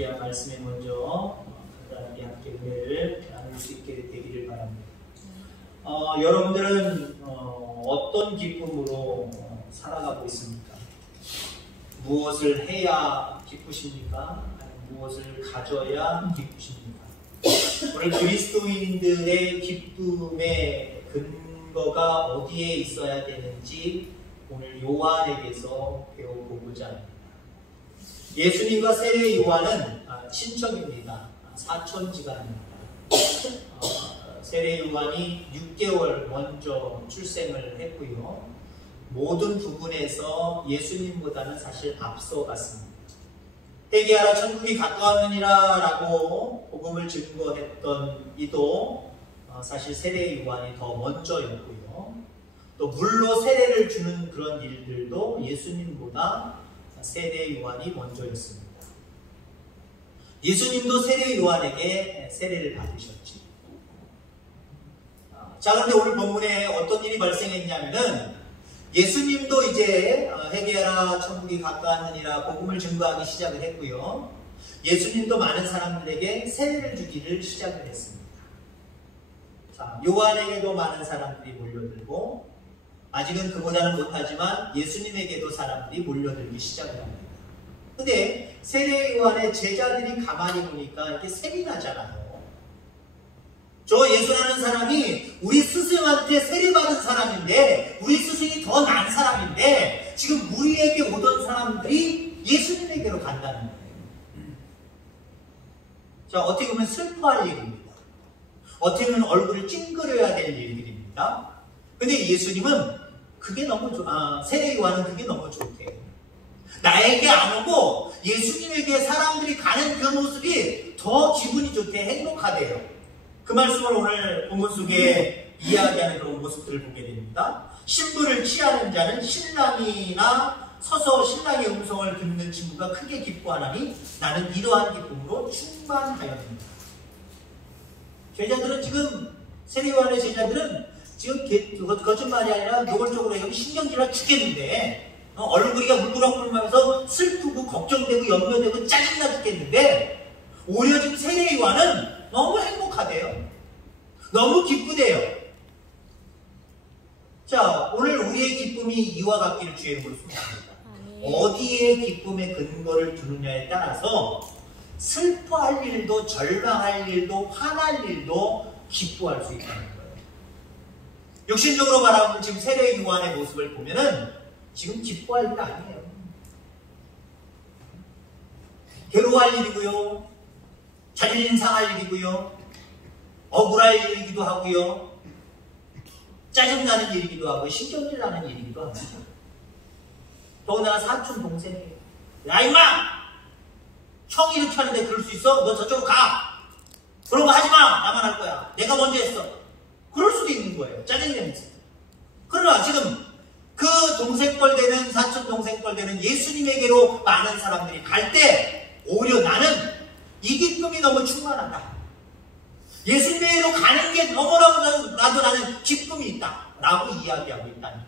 함께 말씀에 먼저 간단하게 함께 은혜를 나눌 수 있게 되기를 바랍니다. 여러분들은 어떤 기쁨으로 살아가고 있습니까? 무엇을 해야 기쁘십니까? 아니면 무엇을 가져야 기쁘십니까? 오늘 그리스도인들의 기쁨의 근거가 어디에 있어야 되는지 오늘 요한에게서 배워보고자 합니다. 예수님과 세례 요한은 친척입니다. 사촌지간입니다. 세례 요한이 6개월 먼저 출생을 했고요. 모든 부분에서 예수님보다는 사실 앞서갔습니다. 회개하라 천국이 가까웠느니라 라고 복음을 증거했던 이도 사실 세례 요한이 더 먼저였고요. 또 물로 세례를 주는 그런 일들도 예수님보다 세례 요한이 먼저였습니다. 예수님도 세례 요한에게 세례를 받으셨지. 자, 그런데 오늘 본문에 어떤 일이 발생했냐면은 예수님도 이제 회개하라 천국이 가까웠느니라 복음을 증거하기 시작을 했고요. 예수님도 많은 사람들에게 세례를 주기를 시작을 했습니다. 자, 요한에게도 많은 사람들이 몰려들고 아직은 그보다는 못하지만 예수님에게도 사람들이 몰려들기 시작을 합니다. 근데 세례 요한의 제자들이 가만히 보니까 이렇게 셈이 나잖아요. 저 예수라는 사람이 우리 스승한테 세례받은 사람인데, 우리 스승이 더 난 사람인데 지금 우리에게 오던 사람들이 예수님에게로 간다는 거예요. 자, 어떻게 보면 슬퍼할 일입니다. 어떻게 보면 얼굴을 찡그려야 될 일들입니다. 근데 예수님은 그게 너무 세례 요한은 그게 너무 좋대요. 나에게 안 오고 예수님에게 사람들이 가는 그 모습이 더 기분이 좋대, 행복하대요. 그 말씀을 오늘 본문 속에 이야기하는 그런 모습들을 보게 됩니다. 신부를 취하는 자는 신랑이나 서서 신랑의 음성을 듣는 친구가 크게 기뻐하나니 나는 이러한 기쁨으로 충만하였습니다. 제자들은 지금 세례 요한의 제자들은 지금 거짓말이 아니라 노골적으로 여기 신경질나 죽겠는데 얼굴이가 물그럭물면서 슬프고 걱정되고 염려되고 짜증나 죽겠는데 오히려 지금 세례 요한은 너무 행복하대요. 너무 기쁘대요. 자, 오늘 우리의 기쁨이 이와 같기를 주의 이름으로 소망합니다. 어디에 기쁨의 근거를 두느냐에 따라서 슬퍼할 일도 절망할 일도 화날 일도 기뻐할 수 있다는 거예요. 육신적으로 말하면 지금 세례 요한의 모습을 보면은 지금 기뻐할 일 아니에요. 괴로워할 일이고요. 자존심 상할 일이고요. 억울할 일이기도 하고요. 짜증나는 일이기도 하고 신경질 나는 일이기도 합니다. 더군다나 사촌 동생이에요. 야 임마! 형 이렇게 하는데 그럴 수 있어? 너 저쪽으로 가! 그런 거 하지마! 나만 할 거야. 내가 먼저 했어. 그럴 수도 있는 거예요. 짜증이 나면서. 그러나 지금 그 동생 뻘 되는 사촌 동생 뻘 되는 예수님에게로 많은 사람들이 갈 때 오히려 나는 이 기쁨이 너무 충만하다. 예수님에게로 가는 게 너무나도 나는 기쁨이 있다 라고 이야기하고 있다는 거예요.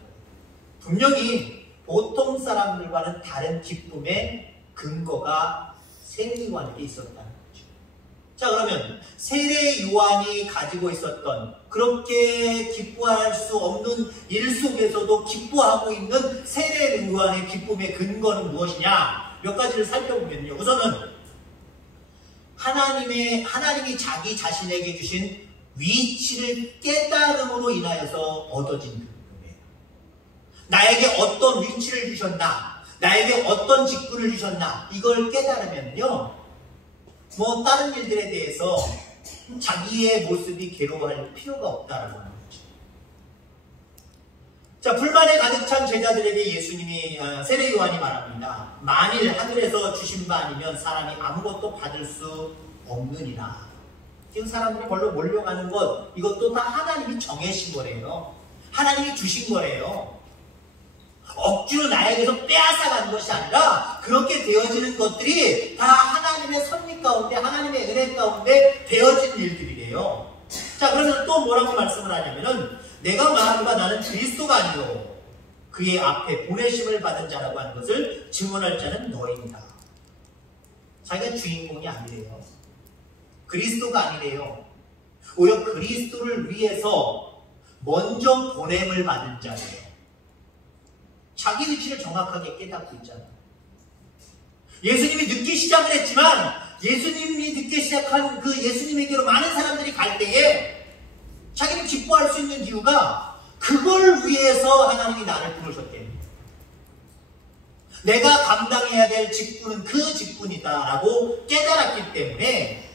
분명히 보통 사람들과는 다른 기쁨의 근거가 세례 요한에게 있었다는 거죠. 자, 그러면 세례 요한이 가지고 있었던 그렇게 기뻐할 수 없는 일 속에서도 기뻐하고 있는 세례 요한의 기쁨의 근거는 무엇이냐? 몇 가지를 살펴보면요. 우선은 하나님이 자기 자신에게 주신 위치를 깨달음으로 인하여서 얻어진 기쁨이에요. 나에게 어떤 위치를 주셨나, 나에게 어떤 직분을 주셨나, 이걸 깨달으면요, 뭐 다른 일들에 대해서 자기의 모습이 괴로워할 필요가 없다라고 하는 거죠. 자, 불만에 가득 찬 제자들에게 예수님이 세례 요한이 말합니다. 만일 하늘에서 주신 바 아니면 사람이 아무것도 받을 수 없느니라. 지금 사람들이 벌로 몰려가는 것, 이것도 다 하나님이 정해신 거래요. 하나님이 주신 거래요. 억지로 나에게서 빼앗아가는 것이 아니라 그렇게 되어지는 것들이 다 하나님의 섭리 가운데, 하나님의 은혜 가운데 되어진 일들이래요. 자, 그러면 또 뭐라고 말씀을 하냐면은 내가 말하는 바 나는 그리스도가 아니요 그의 앞에 보내심을 받은 자라고 하는 것을 증언할 자는 너희입니다. 자기가 주인공이 아니래요. 그리스도가 아니래요. 오히려 그리스도를 위해서 먼저 보냄을 받은 자예요. 자기 위치를 정확하게 깨닫고 있잖아요. 예수님이 늦게 시작을 했지만 예수님이 늦게 시작한 그 예수님에게로 많은 사람들이 갈 때에 자기는 기뻐할 수 있는 이유가 그걸 위해서 하나님이 나를 부르셨대요. 내가 감당해야 될 직분은 그 직분이다라고 깨달았기 때문에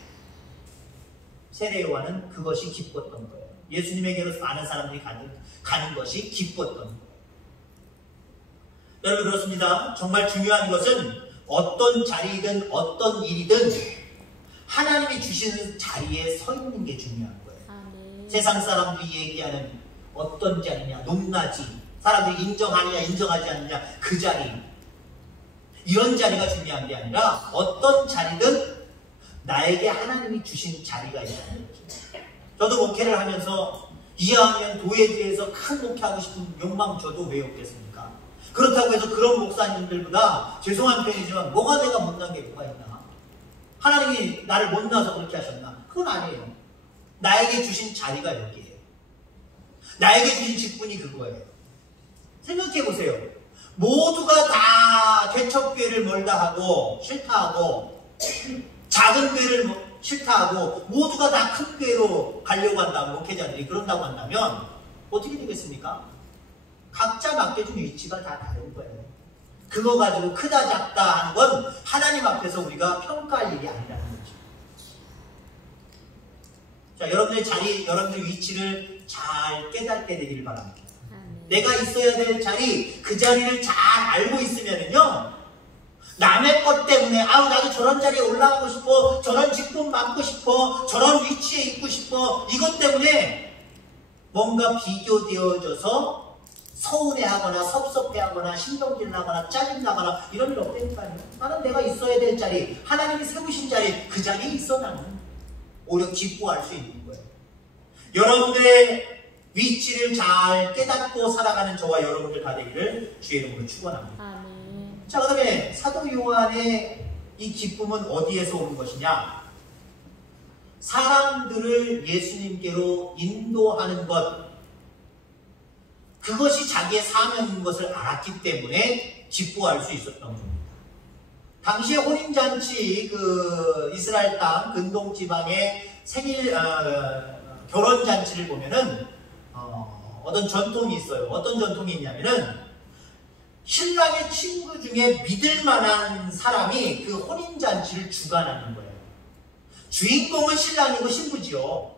세례 요한은 그것이 기뻤던 거예요. 예수님에게로 많은 사람들이 가는 것이 기뻤던 거예요. 여러분 그렇습니다. 정말 중요한 것은 어떤 자리이든 어떤 일이든 하나님이 주시는 자리에 서 있는 게 중요한 거예요. 네. 세상 사람들이 얘기하는 어떤 자리냐, 높낮이, 사람들이 인정하느냐 인정하지 않느냐 그 자리, 이런 자리가 중요한 게 아니라 어떤 자리든 나에게 하나님이 주신 자리가 있다는 거죠. 저도 목회를 하면서 2학년 도예지에서 큰 목회하고 싶은 욕망 저도 왜 없겠습니까? 그렇다고 해서 그런 목사님들보다 죄송한 편이지만 뭐가 내가 못난 게 뭐가 있나? 하나님이 나를 못나서 그렇게 하셨나? 그건 아니에요. 나에게 주신 자리가 여기에요. 나에게 주신 직분이 그거예요. 생각해 보세요. 모두가 다 개척교회를 멀다 하고 싫다 하고 작은 교회를 싫다 하고 모두가 다 큰 교회로 가려고 한다고 목회자들이 그런다고 한다면 어떻게 되겠습니까? 각자 맡겨준 위치가 다 다른 거예요. 그거 가지고 크다 작다 하는 건 하나님 앞에서 우리가 평가할 일이 아니라는 거죠. 자, 여러분의 자리, 여러분의 위치를 잘 깨닫게 되기를 바랍니다. 내가 있어야 될 자리, 그 자리를 잘 알고 있으면은요, 남의 것 때문에 아우 나도 저런 자리에 올라가고 싶어, 저런 직분 맡고 싶어, 저런 위치에 있고 싶어, 이것 때문에 뭔가 비교되어져서 서운해하거나 섭섭해하거나 신경질나거나 짜증나거나 이런 일 없다니까요. 나는 내가 있어야 될 자리, 하나님이 세우신 자리, 그 자리에 있어. 나는 오히려 기뻐할 수 있는 거예요. 여러분들의 위치를 잘 깨닫고 살아가는 저와 여러분들 다 되기를 주의 이름으로 축원합니다. 아멘. 자, 그 다음에 사도 요한의 이 기쁨은 어디에서 오는 것이냐? 사람들을 예수님께로 인도하는 것, 그것이 자기의 사명인 것을 알았기 때문에 기뻐할 수 있었던 겁니다. 당시에 혼인잔치, 그 이스라엘 땅 근동 지방의 생일 결혼잔치를 보면은 어떤 전통이 있어요. 어떤 전통이 있냐면은 신랑의 친구 중에 믿을 만한 사람이 그 혼인잔치를 주관하는 거예요. 주인공은 신랑이고 신부지요.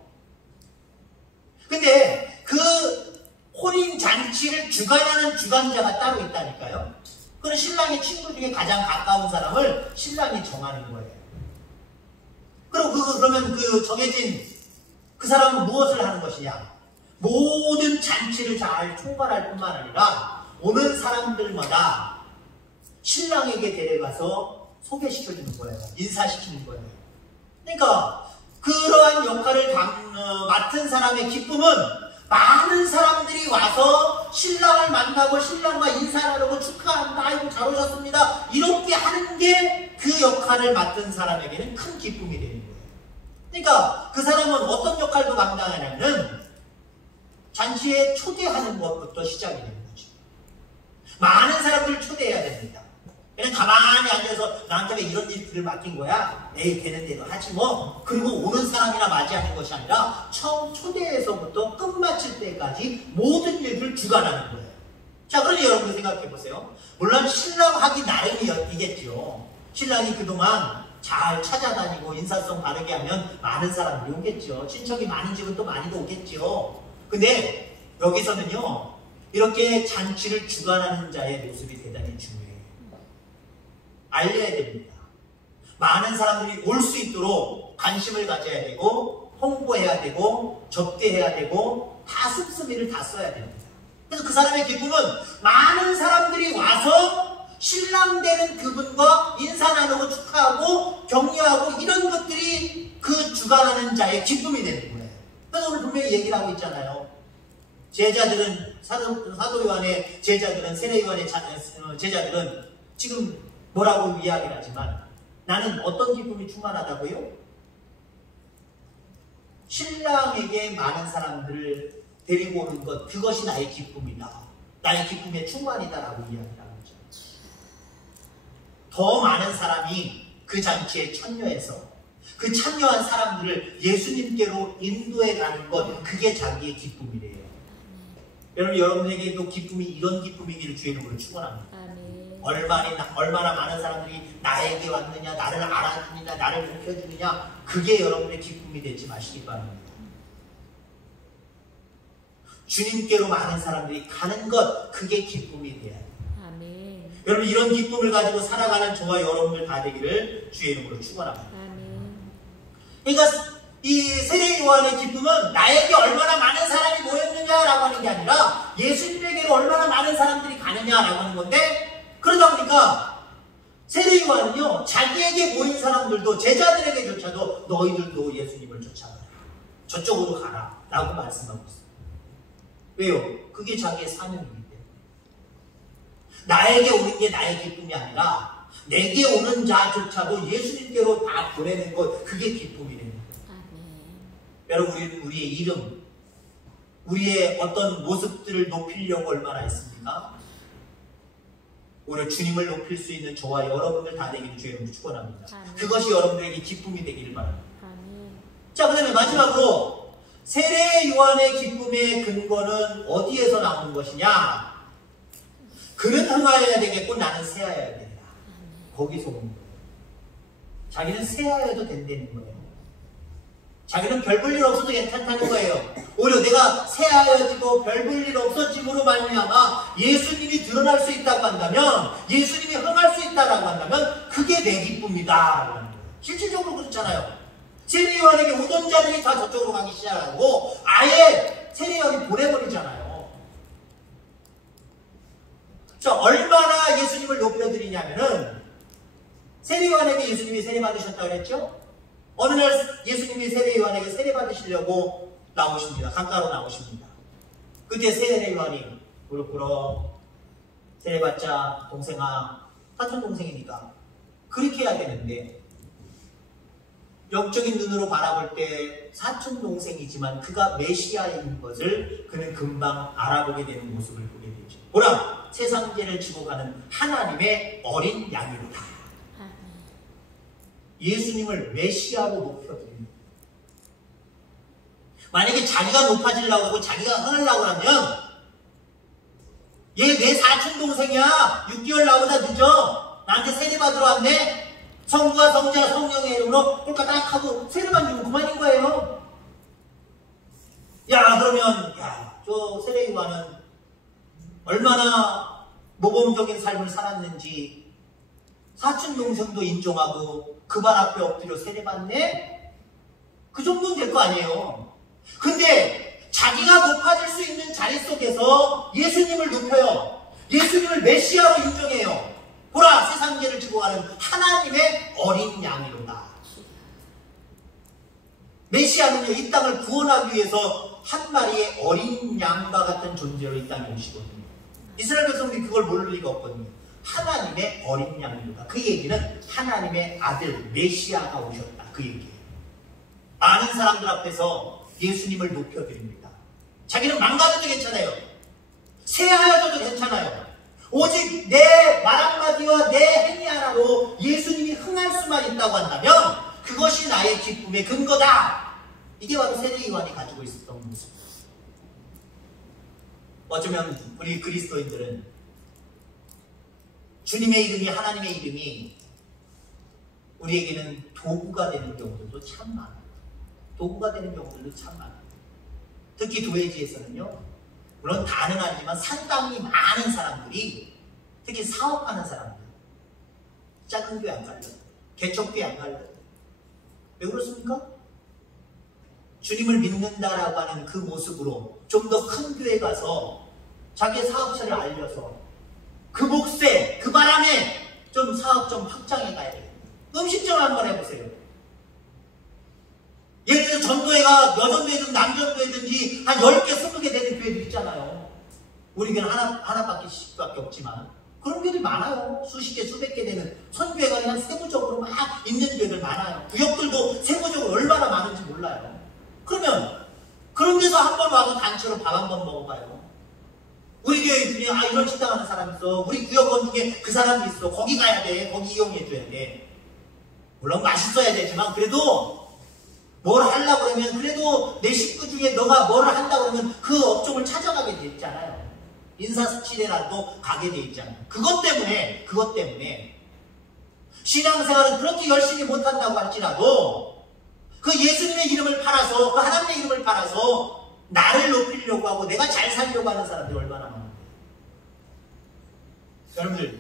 근데 그 혼인잔치를 주관하는 주관자가 따로 있다니까요. 그건 신랑의 친구 중에 가장 가까운 사람을 신랑이 정하는 거예요. 그러면 그 정해진 그 사람은 무엇을 하는 것이냐? 모든 잔치를 잘 총괄할 뿐만 아니라 오는 사람들마다 신랑에게 데려가서 소개시켜주는 거예요. 인사시키는 거예요. 그러니까 그러한 역할을 맡은 사람의 기쁨은 많은 사람들이 와서 신랑을 만나고 신랑과 인사하려고 축하한다, 아이고 잘 오셨습니다, 이렇게 하는 게 그 역할을 맡은 사람에게는 큰 기쁨이 되는 거예요. 그러니까 그 사람은 어떤 역할도 감당하냐면 잔치에 초대하는 것부터 시작이 되는 거죠. 많은 사람들을 초대해야 됩니다. 그냥 가만히 앉아서 나한테 왜 이런 일들을 맡긴 거야? 에이 되는 대로 하지 뭐. 그리고 오는 사람이나 맞이하는 것이 아니라 처음 초대에서부터 끝마칠 때까지 모든 일들을 주관하는 거예요. 자, 그러니 여러분들 생각해 보세요. 물론 신랑하기 나름이겠죠. 신랑이 그동안 잘 찾아다니고 인사성 바르게 하면 많은 사람들이 오겠죠. 친척이 많은 집은 또 많이도 오겠죠. 근데 여기서는요, 이렇게 잔치를 주관하는 자의 모습이 대단히 중요해요. 알려야 됩니다. 많은 사람들이 올 수 있도록 관심을 가져야 되고 홍보해야 되고 접대해야 되고 다 씀씀이를 다 써야 됩니다. 그래서 그 사람의 기쁨은 많은 사람들이 와서 신랑 되는 그분과 인사 나누고 축하하고 격려하고 이런 것들이 그 주관하는 자의 기쁨이 되는 거예요. 그래서 오늘 분명히 얘기를 하고 있잖아요. 제자들은 사도 요한의 제자들은 세례 요한의 제자들은 지금 뭐라고 이야기를 하지만 나는 어떤 기쁨이 충만하다고요? 신랑에게 많은 사람들을 데리고 오는 것, 그것이 나의 기쁨이다. 나의 기쁨의 충만이다라고 이야기하는 거죠. 더 많은 사람이 그 잔치에 참여해서 그 참여한 사람들을 예수님께로 인도해 가는 것, 그게 자기의 기쁨이래요. 여러분, 여러분에게도 기쁨이 이런 기쁨이기를 주의 이름으로 축원합니다. 얼마나 많은 사람들이 나에게 왔느냐, 나를 알아주느냐, 나를 높여주느냐, 그게 여러분의 기쁨이 되지 마시기 바랍니다. 주님께로 많은 사람들이 가는 것, 그게 기쁨이 돼야 돼요. 여러분, 이런 기쁨을 가지고 살아가는 저와 여러분들 다 되기를 주의 이름으로 축원합니다. 그러니까 이 세례 요한의 기쁨은 나에게 얼마나 많은 사람이 모였느냐라고 하는 게 아니라 예수님에게로 얼마나 많은 사람들이 가느냐라고 하는 건데, 그러다 보니까 세례 요한은요, 자기에게 모인 사람들도, 제자들에게조차도 너희들도 예수님을 쫓아가라, 저쪽으로 가라 라고 말씀하고 있어요. 왜요? 그게 자기의 사명이기 때문에. 나에게 오는 게 나의 기쁨이 아니라 내게 오는 자조차도 예수님께로 다 보내는 것, 그게 기쁨이 됩니다. 여러분, 우리는 우리의 이름, 우리의 어떤 모습들을 높이려고 얼마나 했습니까? 오늘 주님을 높일 수 있는 저와 여러분들 다 되기를 주의 이름으로 축원합니다. 그것이 여러분들에게 기쁨이 되기를 바랍니다. 자, 그 다음에 마지막으로 세례 요한의 기쁨의 근거는 어디에서 나오는 것이냐? 그는 흥하여야 되겠고 나는 새하여야 된다. 거기서 오는 거예요. 자기는 새하여도 된다는 거예요. 자기는 별 볼 일 없어도 괜찮다는 거예요. 오히려 내가 새하여지고 별 볼 일 없어짐으로 말미암아 예수님이 드러날 수 있다고 한다면, 예수님이 흥할 수 있다라고 한다면 그게 내 기쁨이다. 실질적으로 그렇잖아요. 세례 요한에게 오던 자들이 다 저쪽으로 가기 시작하고 아예 세례 요한이 보내버리잖아요. 자, 얼마나 예수님을 높여드리냐면은, 세례 요한에게 예수님이 세례 받으셨다고 그랬죠? 어느 날 예수님이 세례 요한에게 세례 받으시려고 나오십니다. 강가로 나오십니다. 그때 세례 요한이 무릎 꿇어 세례 받자 동생아, 사촌 동생이니까 그렇게 해야 되는데, 영적인 눈으로 바라볼 때 사촌 동생이지만 그가 메시아인 것을 그는 금방 알아보게 되는 모습을 보게 되죠. 보라, 세상 죄를 지고 가는 하나님의 어린 양이로다. 예수님을 메시아로 높여드립니다. 만약에 자기가 높아지려고 하고 자기가 흥하려고 하면, 얘 내 사촌 동생이야, 6개월 나보다 늦어, 나한테 세례 받으러 왔네, 성부와 성자 성령의 이름으로 꼴까딱 하고 세례만 주면 그만인 거예요. 야, 그러면 저 세례 요한은 얼마나 모범적인 삶을 살았는지 사촌 동생도 인정하고 그 발 앞에 엎드려 세례 받네? 그 정도는 될 거 아니에요. 근데 자기가 높아질 수 있는 자리 속에서 예수님을 높여요. 예수님을 메시아로 인정해요. 보라, 세상 죄를 지고 가는 하나님의 어린 양이로다. 메시아는요, 이 땅을 구원하기 위해서 한 마리의 어린 양과 같은 존재로 이 땅에 오시거든요. 이스라엘 백성들이 그걸 모를 리가 없거든요. 하나님의 어린 양이로다. 그 얘기는 하나님의 아들 메시아가 오셨다, 그 얘기예요. 많은 사람들 앞에서 예수님을 높여드립니다. 자기는 망가져도 괜찮아요. 새하여져도 괜찮아요. 오직 내 말 한마디와 내 행위 하나로 예수님이 흥할 수만 있다고 한다면 그것이 나의 기쁨의 근거다. 이게 바로 세례 요한이 가지고 있었던 모습. 어쩌면 우리 그리스도인들은 주님의 이름이, 하나님의 이름이 우리에게는 도구가 되는 경우들도 참 많아요. 도구가 되는 경우들도 참 많아요. 특히 교회지에서는요, 물론 다는 아니지만 상당히 많은 사람들이, 특히 사업하는 사람들, 작은 교회 안 갈래요. 개척교회 안 갈래요. 왜 그렇습니까? 주님을 믿는다라고 하는 그 모습으로 좀 더 큰 교회 가서 자기의 사업체를 알려서 그 몫에, 그 바람에 좀 사업 좀 확장해 가야 돼요. 음식점 한번 해보세요. 예를 들어 전도회가 여전도회든 남전도회든지 한 10개, 20개 되는 교회들 있잖아요. 우리 교회는 하나밖에 없지만 그런 교회들이 많아요. 수십 개, 수백 개 되는 선교회가 그냥 세부적으로 막 많잖아요. 구역들도 세부적으로 얼마나 많은지 몰라요. 그러면 그런 데서 한 번 와서 단체로 밥 한 번 먹어봐요. 우리 교회 중에 이런 식당 하는 사람 있어. 우리 구역원 중에 그 사람이 있어. 거기 가야 돼. 거기 이용해줘야 돼. 물론 맛있어야 되지만 그래도 뭘 하려고 그러면 그래도 내 식구 중에 너가 뭘 한다고 그러면 그 업종을 찾아가게 돼 있잖아요. 인사치레라도 가게 돼 있잖아요. 그것 때문에 신앙생활은 그렇게 열심히 못한다고 할지라도 그 예수님의 이름을 팔아서 그 하나님의 이름을 팔아서 나를 높이려고 하고 내가 잘 살려고 하는 사람들이 얼마나 많은데. 여러분들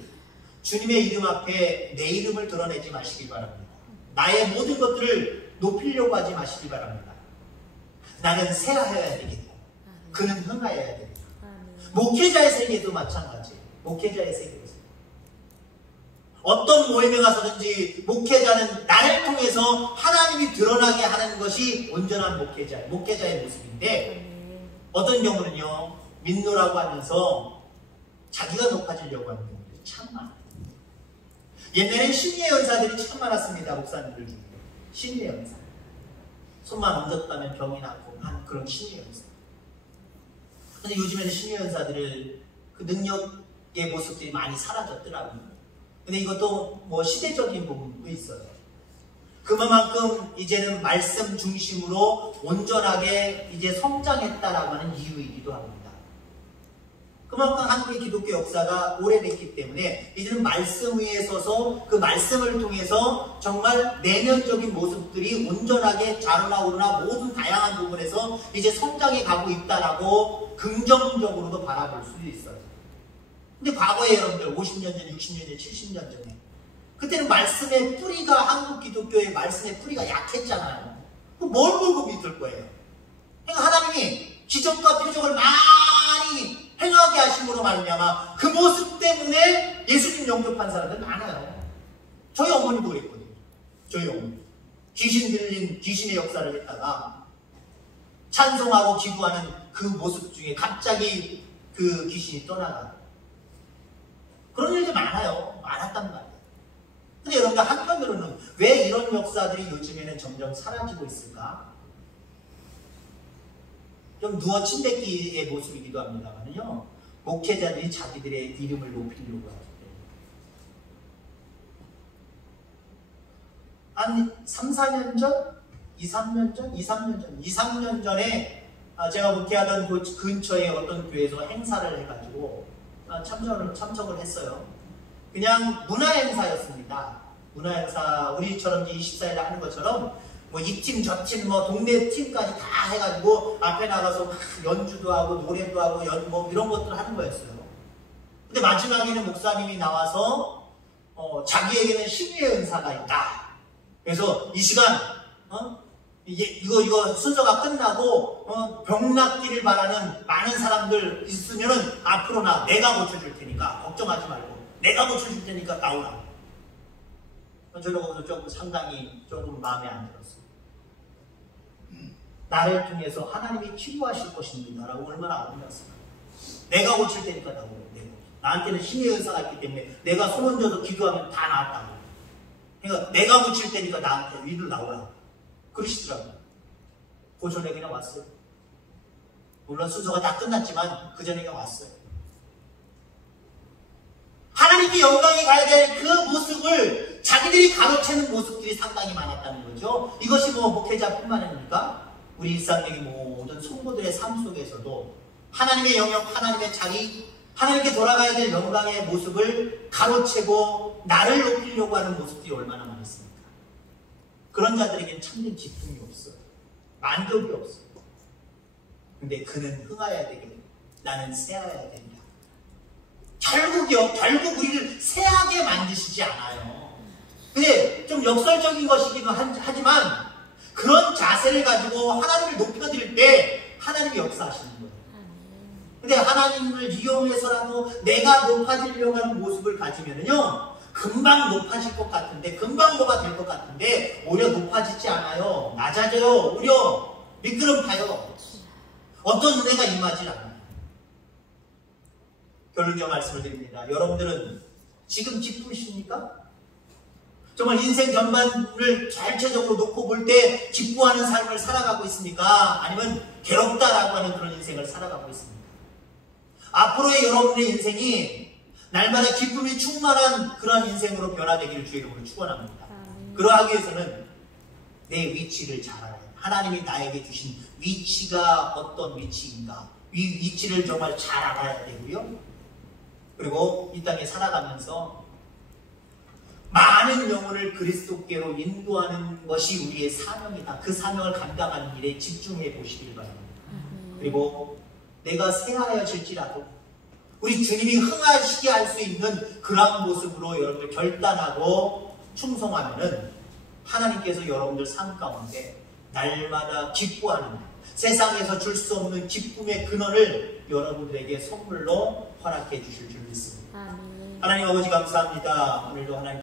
주님의 이름 앞에 내 이름을 드러내지 마시기 바랍니다. 나의 모든 것들을 높이려고 하지 마시기 바랍니다. 나는 새하여야 되겠다. 그는 흥하여야 되겠다. 목회자의 세계도 마찬가지예요. 목회자의 세계에서 어떤 모임에 가서든지 목회자는 나를 통해서 하나님이 드러나게 하는 것이 온전한 목회자의 모습인데 어떤 경우는요 믿노라고 하면서 자기가 높아지려고 하는 경우들이 참 많아요. 옛날엔 신의 연사들이 참 많았습니다. 목사님들 중에 신의 연사 손만 얹었다면 병이 낫고 하는 그런 신의 연사. 근데 요즘에는 신의 연사들을 그 능력의 모습들이 많이 사라졌더라고요. 근데 이것도 뭐 시대적인 부분도 있어요. 그만큼 이제는 말씀 중심으로 온전하게 이제 성장했다라고 하는 이유이기도 합니다. 그만큼 한국의 기독교 역사가 오래됐기 때문에 이제는 말씀 위에 서서 그 말씀을 통해서 정말 내면적인 모습들이 온전하게 자르나 오르나 모든 다양한 부분에서 이제 성장해 가고 있다라고 긍정적으로도 바라볼 수도 있어요. 근데 과거에 여러분들 50년 전, 60년 전, 70년 전에 그때는 말씀의 뿌리가 한국 기독교의 말씀의 뿌리가 약했잖아요. 뭘 보고 믿을 거예요? 그러니까 하나님이 기적과 표적을 많이 행하게 하심으로 말미암아 그 모습 때문에 예수님 영접한 사람들 많아요. 저희 어머니도 그랬거든요. 저희 어머니 귀신 들린 귀신의 역사를 했다가 찬송하고 기도하는 그 모습 중에 갑자기 그 귀신이 떠나가. 그런 일이 많았단 말이에요. 근데 여러분들 한편으로는 왜 이런 역사들이 요즘에는 점점 사라지고 있을까? 좀 누워 침뱉기의 모습이기도 합니다만요. 목회자들이 자기들의 이름을 높이려고 하기 때문에. 한 3, 4년 전? 2, 3년 전에 제가 목회하던 그 근처에 어떤 교회에서 행사를 해가지고 참석을 했어요. 그냥 문화행사였습니다. 문화행사, 우리처럼 24일 하는 것처럼 뭐 이 팀, 저 팀, 뭐 동네 팀까지 다 해가지고 앞에 나가서 막 연주도 하고 노래도 하고 뭐 이런 것들을 하는 거였어요. 근데 마지막에는 목사님이 나와서 자기에게는 신유의 은사가 있다. 그래서 이 시간 이거 순서가 끝나고 병 낫기를 바라는 많은 사람들 있으면은 앞으로 내가 고쳐줄 테니까 걱정하지 말고 내가 고쳐줄 테니까 나오라. 저는 거기서 상당히 조금 마음에 안 들었어요. 나를 통해서 하나님이 치료하실 것입니다 라고 얼마나 아름다웠어요. 내가 고칠 테니까 나오라. 나한테는 신의 은사가 있기 때문에 내가 손 얹어서 기도하면 다 나았다고. 그러니까 내가 고칠 테니까 나한테 위로 나오라. 그러시더라고요. 그 전에 그냥 왔어요. 물론 순서가 다 끝났지만 그 전에 그냥 왔어요. 하나님께 영광이 가야 될 그 모습을 자기들이 가로채는 모습들이 상당히 많았다는 거죠. 이것이 뭐 목회자뿐만 아닙니까? 우리 일상적인 모든 성도들의 삶 속에서도 하나님의 영역, 하나님의 자리, 하나님께 돌아가야 될 영광의 모습을 가로채고 나를 높이려고 하는 모습들이 얼마나 많습니까? 그런 자들에게는 참된 기쁨이 없어요. 만족이 없어요. 근데 그는 흥하여야 되겠다. 나는 새하여야 된다. 결국 우리를 새하게 만드시지 않아요. 근데 좀 역설적인 것이기도 하지만 그런 자세를 가지고 하나님을 높여드릴 때 하나님이 역사하시는 거예요. 근데 하나님을 이용해서라도 내가 높아지려고 하는 모습을 가지면은요, 금방 높아질 것 같은데, 금방 뭐가 될 것 같은데, 오히려 높아지지 않아요. 낮아져요. 오히려 미끄럼타요. 어떤 은혜가 임하지 않아요. 결론적 말씀을 드립니다. 여러분들은 지금 기쁘십니까? 정말 인생 전반을 전체적으로 놓고 볼 때 기뻐하는 삶을 살아가고 있습니까? 아니면 괴롭다라고 하는 그런 인생을 살아가고 있습니까? 앞으로의 여러분의 인생이 날마다 기쁨이 충만한 그런 인생으로 변화되기를 주의 이름으로 축원합니다. 그러하기 위해서는 내 위치를 잘 알아야 돼. 하나님이 나에게 주신 위치가 어떤 위치인가? 위치를 정말 잘 알아야 되고요. 그리고 이 땅에 살아가면서 많은 영혼을 그리스도께로 인도하는 것이 우리의 사명이다. 그 사명을 감당하는 일에 집중해 보시길 바랍니다. 그리고 내가 새하여질지라도 우리 주님이 흥하시게 할 수 있는 그러한 모습으로 여러분들 결단하고 충성하면은 하나님께서 여러분들 삶 가운데 날마다 기뻐하는 세상에서 줄 수 없는 기쁨의 근원을 여러분들에게 선물로 허락해 주실 줄 믿습니다. 하나님 아버지 감사합니다. 오늘도 하나님